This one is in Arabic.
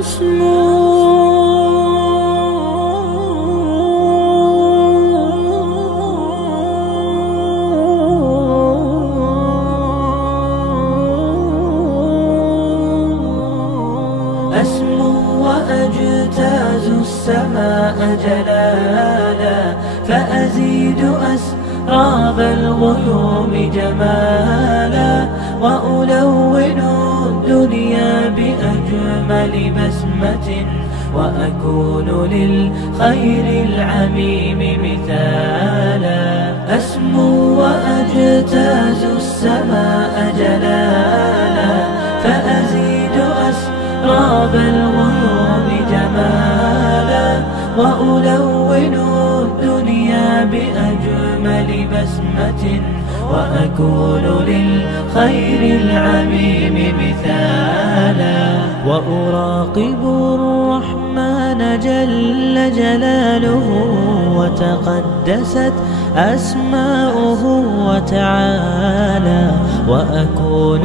أسمو وأجتاز السماء جلالا، فأزيد أسراب الغيوم جمالا، وألون الدنيا بأجمل بسمة، وأكون للخير العميم مثالا. أسمو وأجتاز السماء جلالا، فأزيد أسراب الغيوم جمالا، وألون الدنيا بأجمل بسمة، وأكون للخير العميم مثالا. وأراقب الرحمن جل جلاله، وتقدست أسماؤه وتعالى، وأكون